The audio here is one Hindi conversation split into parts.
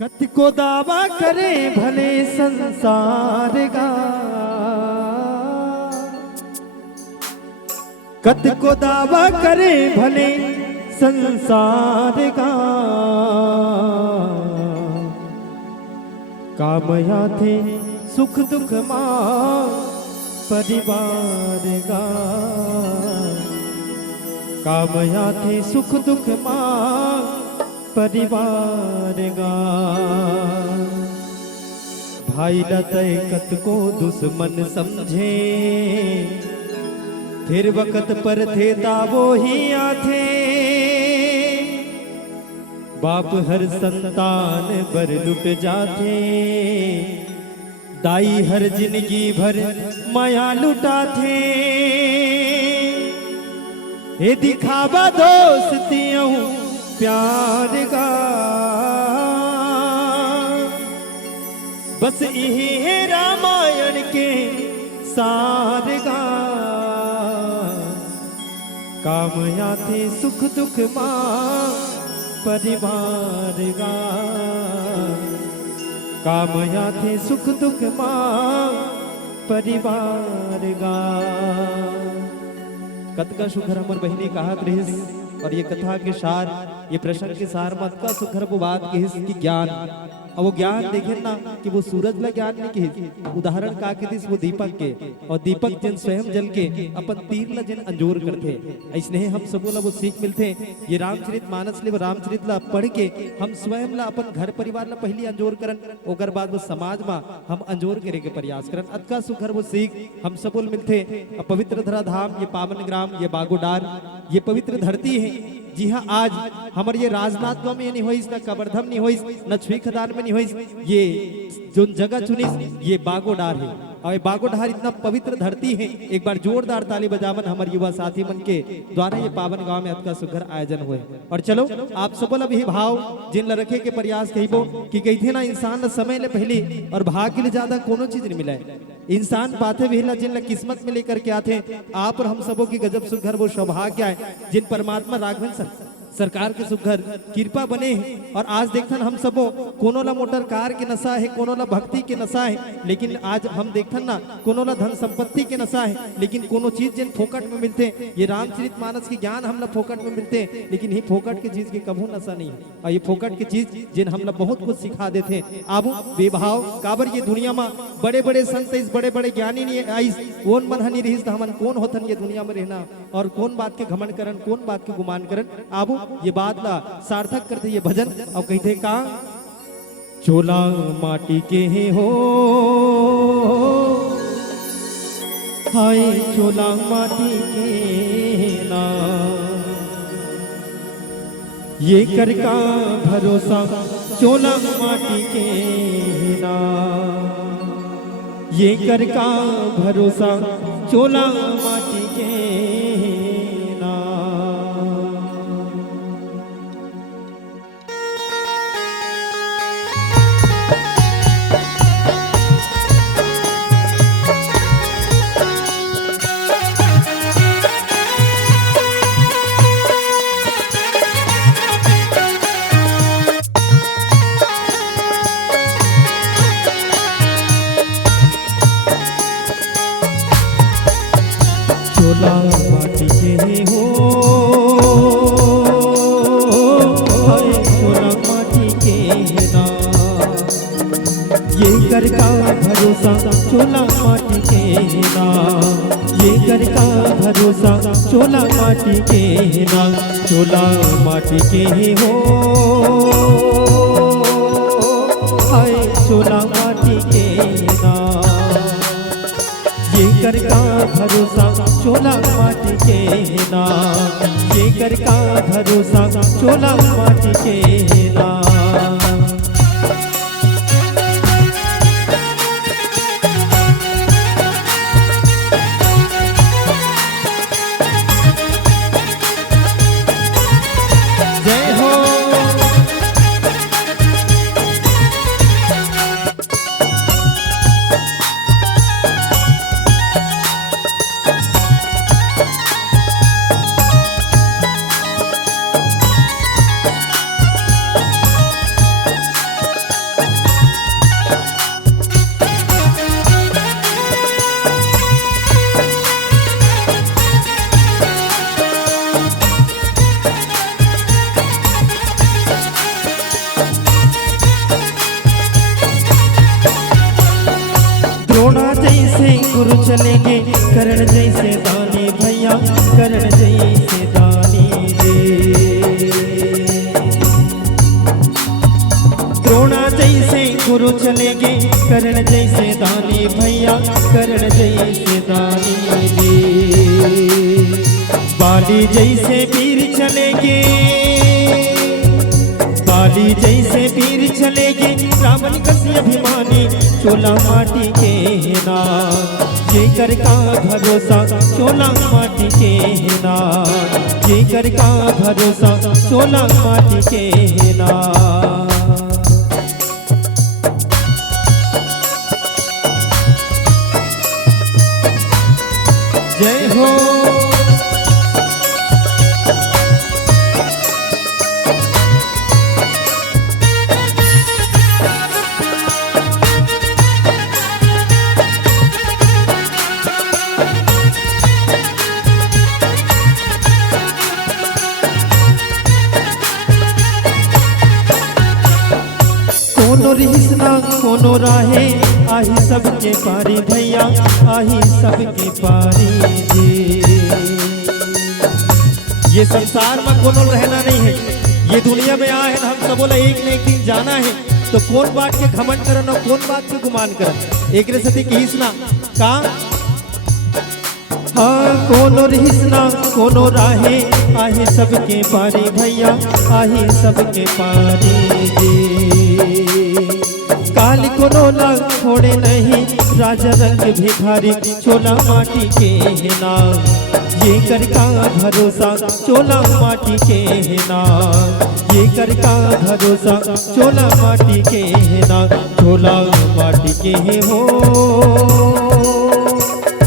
कत को दावा करे भले संसार का, कत को दावा करे भले संसार का, कामया थे सुख दुख मां परिवार का, कामया थे सुख दुख मां परिवार गा। भाई लतय कत को दुश्मन समझे, फिर वक़्त पर थे तावो ही आथे, बाप हर संतान बर लुट जाते, दाई हर जिंदगी भर माया लुटाथे। हे दिखावा दोस्तियों प्यार का, बस यही है रामायण के सार का, कामया थे सुख दुख मां परिवार का, कामया थे सुख दुख मां परिवार का। कत का सुखर हमर बहिनी कहा रही, और ये कथा के सार, ये प्रसंग के सार मत का सुखर वो बात की ज्ञान, और वो ज्ञान देखे ना कि वो सूरज ला ज्ञान नहीं कही, उदाहरण का के दिस वो दीपक के, और दीपक जिन स्वयं जल के अपन तीर ला जिन अंजोर करते, ऐसने हम सबो ला वो सीख मिलते। ये रामचरित मानस ले वो रामचरित ला पढ़ के हम स्वयं ला अपन घर परिवार ला पहली अंजोर करन, ओकर बाद वो समाज में हम अंजोर करे के प्रयास करन। अतका सुखर वो सीख हम सबो मिलते। पवित्र धराधाम, ये पावन ग्राम, ये बागोडार, ये पवित्र धरती है। जी हाँ, आज हमारे ये राजनाथ गांव में नहीं हुई, न कबरधम नहीं हुई, न छुई खदान में नहीं हुई, ये जो जगह चुनी ये बागोडार है। और ये बागोडार इतना पवित्र धरती है। एक बार जोरदार ताली बजावन हमारे युवा साथी मन के द्वारा ये पावन गांव में अतका सुघर आयोजन हुए। और चलो आप सबो ला भी भाव जिन ला रखे के प्रयास कहिबो कि कही थे ना, इंसान ला समय ले पहले और भाग्य ले ज्यादा कोनो चीज नहीं मिला है। इंसान पाथे भी जिन ला किस्मत में लेकर के आते, आप और हम सबों की गजब सुघर वो सौभाग्य है जिन परमात्मा राघवन सरकार के सुघर कृपा बने हैं। और आज देखथन हम सबो कोनो ला मोटर कार के नशा है, कोनो ला भक्ति के नशा है, लेकिन आज हम देखथन ना कोनो ला धन संपत्ति के नशा है, लेकिन कोनो चीज जिन फोकट में मिलते, ये रामचरित मानस के ज्ञान हम ला फोकट में मिलते, लेकिन ये फोकट के चीज के कभू नशा नहीं है। और ये फोकट की चीज जिन हम ला बहुत कुछ सिखा देते। आबू बेभाव काबर ये दुनिया में बड़े बड़े संत, इस बड़े बड़े ज्ञानी नहीं आई, कौन मन हनी रही हमन कौन होथन ये दुनिया में रहना, और कौन बात के घमंड करन, कौन बात के गुमान करन। आबू ये बात ला सार्थक करते ये भजन, और कहते का चोला माटी के हो, हाय चोला माटी के ना, ये कर का भरोसा चोला माटी के ना, ये कर का भरोसा चोला माटी के ना। चोला माटी के हो, हाय चोला माटी के ना, ये कर का भरोसा चोला माटी के ना, ये कर का भरोसा चोला माटी के ना, चोला माटी के हो, हाय चोला माटी के ना, ये कर का भरोसा चोला माटी के ना, ये कर का भरोसा चोला माटी के ना। जय हो। चलेंगे करण जैसे दानी भैया, करण जैसे दानी रे। द्रोणा जैसे गुरु चलेंगे करण जैसे दानी भैया, करण जैसे दानी रे। बाली जैसे वीर चलेंगे, बाली जैसे वीर चलेंगे रावण कसी अभिमानी, चोला माटी के नाम जेकर का भरोसा, चोला माटी के नाम जेकर का भरोसा, चोला माटी के नाम। जय हो। कोनो रिश्ना कोनो राहे आही सबके पारी भैया, आही सबके पारी जी। ये संसार में कोनो रहना नहीं है, ये दुनिया में आए हम सब बोला एक न एक दिन जाना है, तो कौन बात के घमंड करन और कौन बात के गुमान करन। एक रे सती की हिस्ना का हाँ, कोनो रिश्ना कोनो राहे आही सबके पारी भैया, आही सबके पारी जी। काली कोनो लाग छोड़े नहीं राजा रंग भिखारी, चोला माटी के नाम ये कर का भरोसा, चोला माटी के नाम ये कर का भरोसा, चोला माटी के नाम चोला माटी के हो।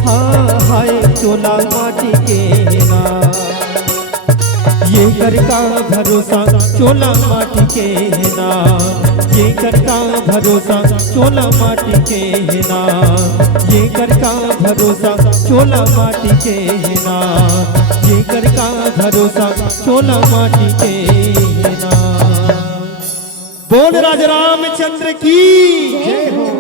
हाँ हाय चोला माटी के नाम ये कर का भरोसा, चोला माटी के नाम ये कर का भरोसा, चोला माटी के नाम ये कर का भरोसा, चोला माटी के नाम ये कर का भरोसा, चोला माटी के नाम। बोल राजा रामचंद्र की जय हो।